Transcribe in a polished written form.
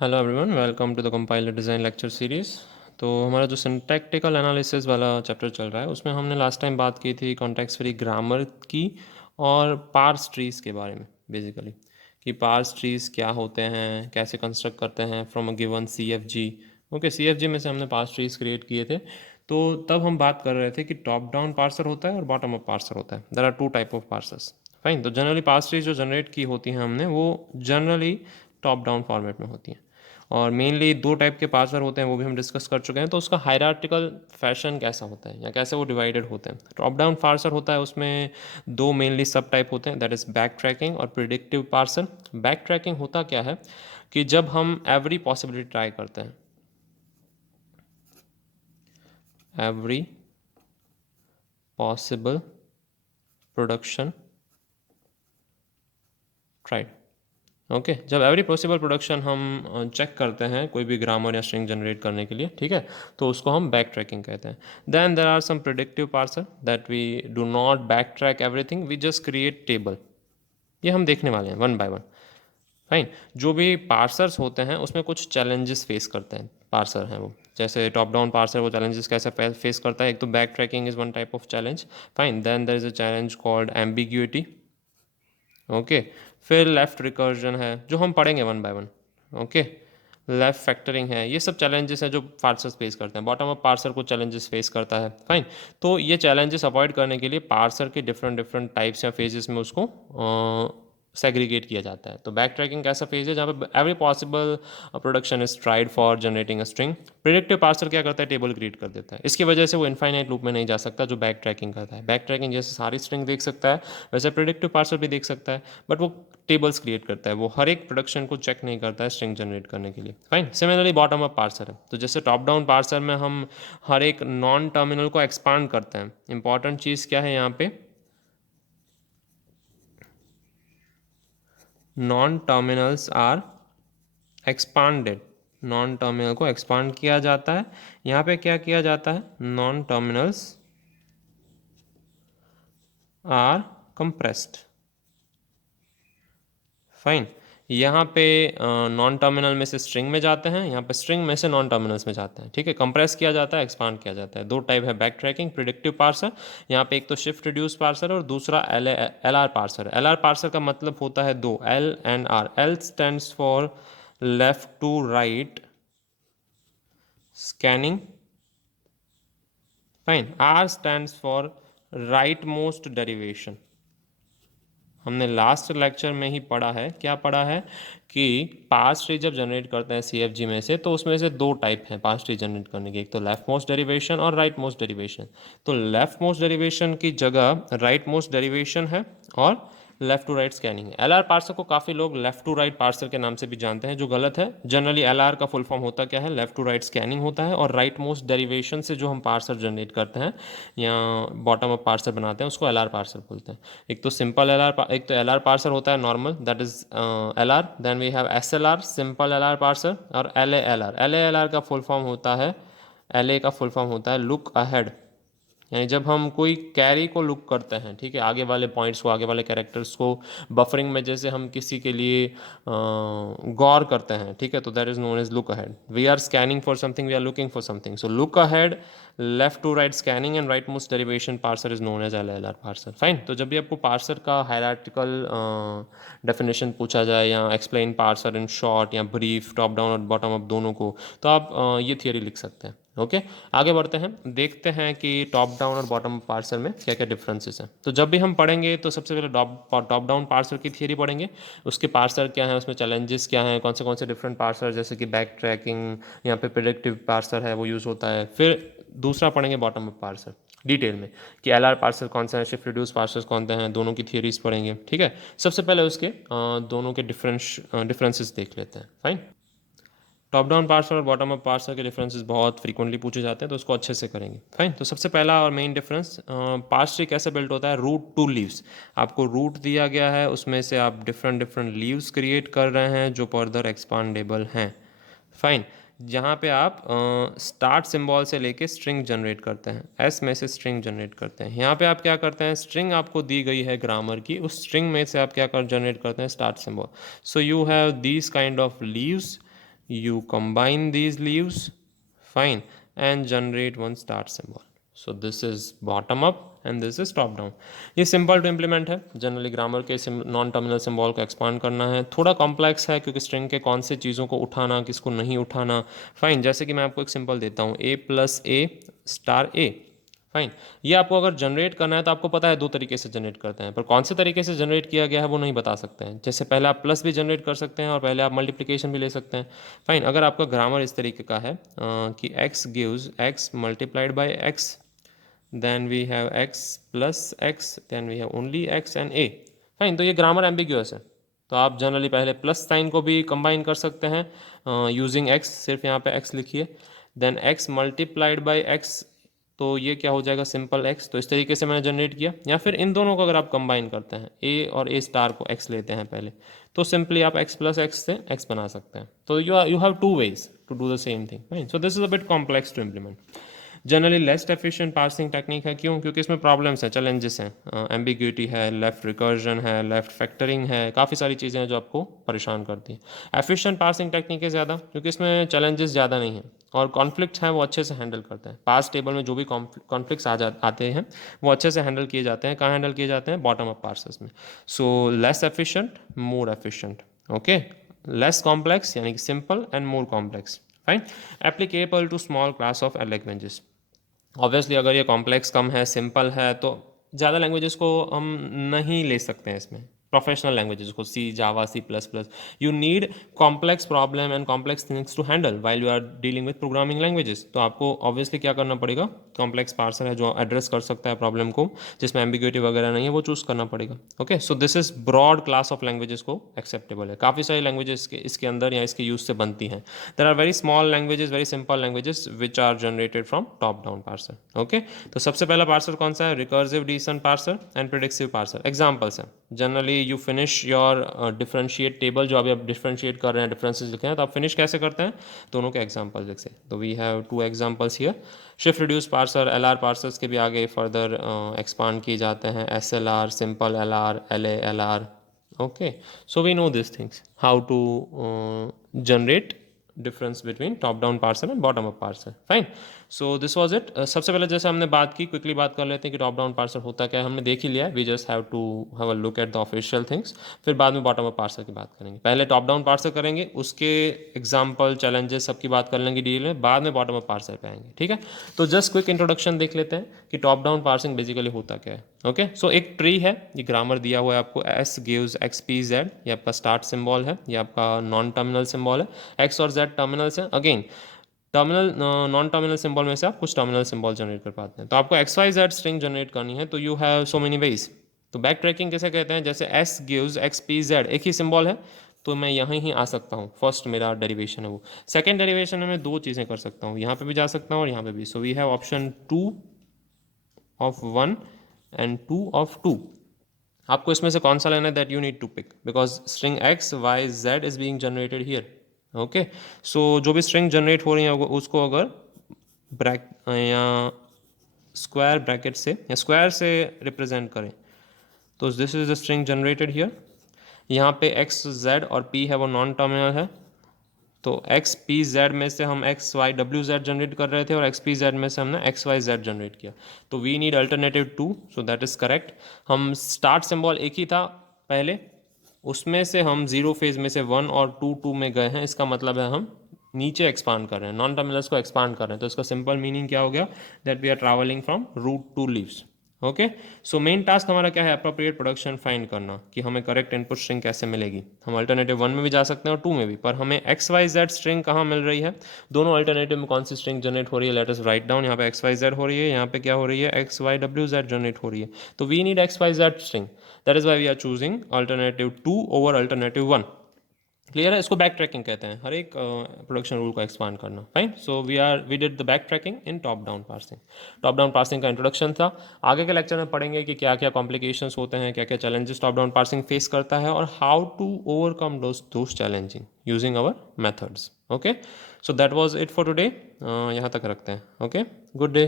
Hello everyone, welcome to the compiler design lecture series. तो हमारा जो सिंटैक्टिकल एनालिसिस वाला चैप्टर चल रहा है उसमें हमने लास्ट टाइम बात की थी कॉन्टेक्स्ट फ्री ग्रामर की और पार्स ट्रीज़ के बारे में बेसिकली, कि पार्स ट्रीज़ क्या होते हैं, कैसे कंस्ट्रक्ट करते हैं from a given C F G. Okay, C F G में से हमने पार्स ट्रीज़ क्रिएट किए थे। तो तब हम बात कर रहे थे कि टॉप डाउन पार्सर होता है और बॉटम अप पार्सर होता है। There are two type of parsers. Fine. तो जनरली पार्स ट्रीज जो जनरेट की होती हैं हमने, वो जनरली टॉप डाउन फॉर्मेट में होती हैं। और मेनली दो टाइप के पार्सर होते हैं, वो भी हम डिस्कस कर चुके हैं। तो उसका हायरार्टिकल फैशन कैसा होता है या कैसे वो डिवाइडेड होते हैं। टॉप डाउन पार्सर होता है, उसमें दो मेनली सब टाइप होते हैं, दैट इज़ बैक ट्रैकिंग और प्रिडिक्टिव पार्सर। बैक ट्रैकिंग होता क्या है कि जब हम एवरी पॉसिबिलिटी ट्राई करते हैं, every possible production tried. Okay, जब एवरी पॉसिबल प्रोडक्शन हम चेक करते हैं कोई भी ग्रामर या स्ट्रिंग जनरेट करने के लिए, ठीक है, तो उसको हम बैक ट्रैकिंग कहते हैं। Then there are some predictive parser that we do not backtrack everything, we just create table. ये हम देखने वाले हैं वन बाय वन। फाइन। जो भी पार्सर्स होते हैं उसमें कुछ चैलेंजेस फेस करते हैं पार्सर हैं वो। जैसे टॉप डाउन पार्सर वो चैलेंजेस कैसे फेस करता है, एक तो backtracking is one type of challenge. Fine. Then there is a challenge called ambiguity. Okay. फिर लेफ़्ट रिकर्जन है जो हम पढ़ेंगे one by one. Okay. Left factoring है, ये सब चैलेंजेस हैं जो पार्सर्स फेस करते हैं। बॉटम अप पार्सर को चैलेंजेस फेस करता है। फाइन। तो ये चैलेंजेस अवॉइड करने के लिए पार्सर के डिफरेंट डिफरेंट टाइप्स या फेजेस में उसको सेग्रीगेट किया जाता है। तो बैक ट्रैकिंग कैसा फेज है जहाँ पे every possible production is tried for generating a string. Predictive parser क्या करता है, टेबल क्रिएट कर देता है। इसकी वजह से वो इनफाइनाइट लूप में नहीं जा सकता जो बैक ट्रैकिंग करता है। बैक ट्रैकिंग जैसे सारी स्ट्रिंग देख सकता है, वैसे प्रिडिक्टिव पार्सर भी देख सकता है, बट वो टेबल्स क्रिएट करता है, वो हर एक प्रोडक्शन को चेक नहीं करता है स्ट्रिंग जनरेट करने के लिए। Fine. Similarly bottom up parser है, तो जैसे टॉप डाउन पार्सर में हम हर एक नॉन टर्मिनल को एक्सपांड करते हैं। इंपॉर्टेंट चीज़ क्या है यहाँ पे, non terminals are expanded. Non terminal को एक्सपांड किया जाता है। यहाँ पे क्या किया जाता है, non terminals are compressed. Fine. यहाँ पे नॉन टर्मिनल में से स्ट्रिंग में जाते हैं, यहाँ पे स्ट्रिंग में से नॉन टर्मिनल्स में जाते हैं। ठीक है, कंप्रेस किया जाता है, एक्सपांड किया जाता है। दो टाइप है बैक ट्रैकिंग, प्रिडिक्टिव पार्सर। यहाँ पे एक तो शिफ्ट रिड्यूस पार्सर और दूसरा L R parser. L R parser का मतलब होता है दो, L and R. L stands for left to right scanning. Fine. R stands for right most derivation. हमने लास्ट लेक्चर में ही पढ़ा है, क्या पढ़ा है कि पास ट्री जब जनरेट करते हैं सीएफजी में से, तो उसमें से दो टाइप हैं पास ट्री जनरेट करने के, एक तो लेफ्ट मोस्ट डेरिवेशन और राइट मोस्ट डेरिवेशन। तो लेफ्ट मोस्ट डेरिवेशन की जगह राइट मोस्ट डेरिवेशन है और लेफ्ट टू राइट स्कैनिंग है। एलआर पार्सर को काफ़ी लोग लेफ्ट टू राइट पार्सर के नाम से भी जानते हैं, जो गलत है। जनरली एलआर का फुल फॉर्म होता क्या है, लेफ्ट टू राइट स्कैनिंग होता है, और राइट मोस्ट डेरिवेशन से जो हम पार्सर जनरेट करते हैं या बॉटम अप पार्सर बनाते हैं उसको एलआर पार्सर बोलते हैं। एक तो सिंपल एलआर, एक तो एलआर पार्सर होता है normal, that is LR. Then we have SLR, simple LR parser, और एलएएलआर। एलएएलआर का फुल फॉर्म होता है, एलए का फुल फॉर्म होता है लुक अहेड। यानी जब हम कोई कैरी को लुक करते हैं, ठीक है, आगे वाले पॉइंट्स को, आगे वाले कैरेक्टर्स को बफरिंग में, जैसे हम किसी के लिए गौर करते हैं, ठीक है, तो that is known as look ahead. We are scanning for something, we are looking for something, so look ahead, left to right scanning and right most derivation parser is known as L L R parser. Fine. तो जब भी आपको parser का हायरार्टिकल definition पूछा जाए या explain parser in short या brief, top down और बॉटम अप दोनों को, तो आप ये थियरी लिख सकते हैं। ओके, आगे बढ़ते हैं, देखते हैं कि टॉप डाउन और बॉटम पार्सर में क्या क्या डिफरेंसेस हैं। तो जब भी हम पढ़ेंगे तो सबसे पहले टॉप डाउन पार्सर की थियरी पढ़ेंगे, उसके पार्सर क्या है, उसमें चैलेंजेस क्या हैं, कौन से डिफरेंट पार्सर, जैसे कि बैक ट्रैकिंग, यहाँ पे प्रेडिक्टिव पार्सर है वो यूज़ होता है। फिर दूसरा पढ़ेंगे बॉटम अप पार्सर डिटेल में, कि एल आर पार्सर कौन सा है, शिफ्ट रिड्यूस पार्सर कौन से हैं, दोनों की थियरीज पढ़ेंगे। ठीक है, सबसे पहले उसके दोनों के डिफरेंसेस देख लेते हैं। फाइन। टॉप डाउन पार्सर और बॉटम अप पार्सर के डिफरेंसेस बहुत फ्रीक्वेंटली पूछे जाते हैं, तो उसको अच्छे से करेंगे। फाइन। तो सबसे पहला और मेन डिफरेंस, पार्स ट्री कैसे बिल्ट होता है, रूट टू लीव्स। आपको रूट दिया गया है, उसमें से आप डिफरेंट डिफरेंट लीव्स क्रिएट कर रहे हैं जो फर्दर एक्सपांडेबल हैं। फाइन। जहाँ पे आप स्टार्ट सिंबल से लेके स्ट्रिंग जनरेट करते हैं, एस में से स्ट्रिंग जनरेट करते हैं। यहाँ पे आप क्या करते हैं, स्ट्रिंग आपको दी गई है ग्रामर की, उस स्ट्रिंग में से आप क्या कर जनरेट करते हैं, start symbol. So you have these kind of leaves you combine these leaves, fine, and generate one start symbol. So this is bottom up and this is top down. ये simple to implement है. Generally grammar के non terminal symbol को expand करना है. थोड़ा complex है क्योंकि string के कौन से चीज़ों को उठाना किसको नहीं उठाना. फाइन, जैसे कि मैं आपको एक सिंपल देता हूँ, a plus A star A. Fine, ये आपको अगर जनरेट करना है तो आपको पता है दो तरीके से जनरेट करते हैं, पर कौन से तरीके से जनरेट किया गया है वो नहीं बता सकते हैं. जैसे पहले आप प्लस भी जनरेट कर सकते हैं और पहले आप मल्टीप्लिकेशन भी ले सकते हैं. फाइन, अगर आपका ग्रामर इस तरीके का है कि x gives x multiplied by x, then we have x plus x, then we have only x and a. Fine, तो ये ग्रामर एम्बिग्यूअस है. तो आप जनरली पहले प्लस साइन को भी कंबाइन कर सकते हैं यूजिंग x, सिर्फ यहाँ पे x लिखिए, देन x मल्टीप्लाइड बाय x, तो ये क्या हो जाएगा, सिंपल x. तो इस तरीके से मैंने जनरेट किया. या फिर इन दोनों को अगर आप कंबाइन करते हैं, a और a स्टार को x लेते हैं पहले, तो सिंपली आप x प्लस x से x बना सकते हैं. तो you have to ways to do the same thing. So this is a bit complex to implement. Generally least efficient parsing technique है. क्यों? क्योंकि इसमें प्रॉब्लम्स हैं, चैलेंजेस हैं, एम्बिग्यूटी है, लेफ्ट रिकर्जन है, लेफ्ट फैक्टरिंग है, काफ़ी सारी चीज़ें हैं जो आपको परेशान करती हैं. एफिशिएंट पार्सिंग टेक्निक है ज़्यादा क्योंकि इसमें चैलेंजेस ज़्यादा नहीं हैं और कॉन्फ्लिक्ट्स हैं वो अच्छे से हैंडल करते हैं. पास टेबल में जो भी कॉन्फ्लिक्ट्स आते हैं वो अच्छे से हैंडल किए जाते हैं. कहाँ हैंडल किए जाते हैं? बॉटम अप पार्सेस में. So less efficient, more efficient. Okay, less complex यानी कि simple and more complex. Fine, applicable to small class of languages. Obviously अगर ये कॉम्प्लेक्स कम है, सिंपल है, तो ज़्यादा लैंग्वेजेस को हम नहीं ले सकते हैं इसमें. प्रोफेशनल लैंग्वेजेस को, C, Java, C plus plus, you need complex problem and complex things to handle while you are dealing with programming languages. तो आपको ऑब्वियसली क्या करना पड़ेगा, कॉम्प्लेक्स पार्सर है जो एड्रेस कर सकता है प्रॉब्लम को, जिसमें एम्बिग्यूटी वगैरह नहीं है, वो चूज़ करना पड़ेगा. Okay, so this is broad class of languages को एक्सेप्टेबल है. काफ़ी सारी लैंग्वेजेस इसके अंदर या इसके यूज से बनती हैं. There are very small languages, very simple languages which are generated from top down parser. Okay, तो सबसे पहला पार्सर कौन सा है? Recursive descent parser and predictive parser. Examples हैं, generally you finish your differentiate table, जो अभी आप डिफरेंशिएट कर रहे हैं, डिफरेंसेस लिखे हैं, तो आप फिनिश कैसे करते हैं? दोनों के एग्जाम्पल्स लिख से. तो we have two examples here. Shift reduce parser, L R parsers के भी आगे फर्दर एक्सपांड किए जाते हैं, S L R, simple L R, L A L R. Okay, so we know this things, how to generate difference between top down parser and bottom up parser. Fine, so this was it. सबसे पहले जैसे हमने बात की, quickly बात कर लेते हैं कि टॉप डाउन पार्सर होता क्या है. हमने देख ही लिया है, we just have to have a look at the official things. फिर बाद में बॉटम अप पार्सर की बात करेंगे. पहले टॉप डाउन पार्सर करेंगे, उसके एग्जाम्पल, चैलेंजेस सबकी बात कर लेंगे डिटेल में, बाद में बॉटम अप पार्सर पे आएंगे. ठीक है, तो जस्ट क्विक इंट्रोडक्शन देख लेते हैं कि टॉप डाउन पार्सिंग बेसिकली होता क्या है. ओके, सो एक ट्री है, ये ग्रामर दिया हुआ है आपको, S gives X P Z, ये आपका स्टार्ट सिंबल है, ये आपका नॉन टर्मिनल सिंबल है. एक्स और जेड टर्मिनल्स हैं. Again terminal, non terminal symbol में से आप कुछ टर्मिनल सिंबल जनरेट कर पाते हैं. तो आपको X Y Z string generate करनी है, तो you have so many ways. तो बैक ट्रैकिंग कैसे कहते हैं? जैसे S gives X P Z, एक ही सिंबल है, तो मैं यहाँ ही आ सकता हूँ. फर्स्ट मेरा डेरिवेशन है वो. सेकेंड डेरिवेशन में मैं दो चीज़ें कर सकता हूँ, यहाँ पे भी जा सकता हूँ और यहाँ पे भी. So we have option 2 of 1 and 2 of 2. आपको इसमें से कौन सा लेना है, that you need to pick, because string X Y Z is being generated here. Okay, so जो भी स्ट्रिंग जनरेट हो रही है उसको अगर ब्रैक या स्क्वायर ब्रैकेट से या स्क्वायर से रिप्रेजेंट करें, तो this is the string generated here. यहाँ पे एक्स जेड और पी है वो नॉन टर्मिनल है, तो एक्स पी जेड में से हम X Y W Z generate कर रहे थे और एक्स पी जेड में से हमने एक्स वाई जेड जनरेट किया. तो we need alternative 2, so that is correct. हम स्टार्ट सिंबल एक ही था पहले, उसमें से हम जीरो फेज में से 1 और 2 में गए हैं. इसका मतलब है हम नीचे एक्सपांड कर रहे हैं, नॉन टर्मिनल्स को एक्सपांड कर रहे हैं. तो इसका सिंपल मीनिंग क्या हो गया, that we are travelling from root to leaves. Okay, so main task हमारा क्या है, अप्रोप्रिएट प्रोडक्शन फाइंड करना, कि हमें करेक्ट इनपुट स्ट्रिंग कैसे मिलेगी. हम अल्टरनेटिव 1 में भी जा सकते हैं और 2 में भी, पर हमें एक्स वाई जेड स्ट्रिंग कहाँ मिल रही है, दोनों अल्टरनेटिव में कौन सी स्ट्रिंग जनरेट हो रही है. Let us write down. यहाँ पे एक्स वाई जेड हो रही है, यहाँ पे क्या हो रही है, X Y W Z generate हो रही है. तो we need X Y Z string, that is why we are choosing alternative 2 over alternative 1. Clear है? इसको बैक ट्रैकिंग कहते हैं, हर एक प्रोडक्शन रूल को एक्सपांड करना. Fine, so we did the back tracking in top down parsing. Top down parsing का introduction था. आगे के लेक्चर में पढ़ेंगे कि क्या क्या कॉम्प्लिकेशंस होते हैं, क्या क्या challenges top down parsing face करता है, और how to overcome those challenging using our methods. Okay, so that was it for today. यहाँ तक रखते हैं. Okay, good day.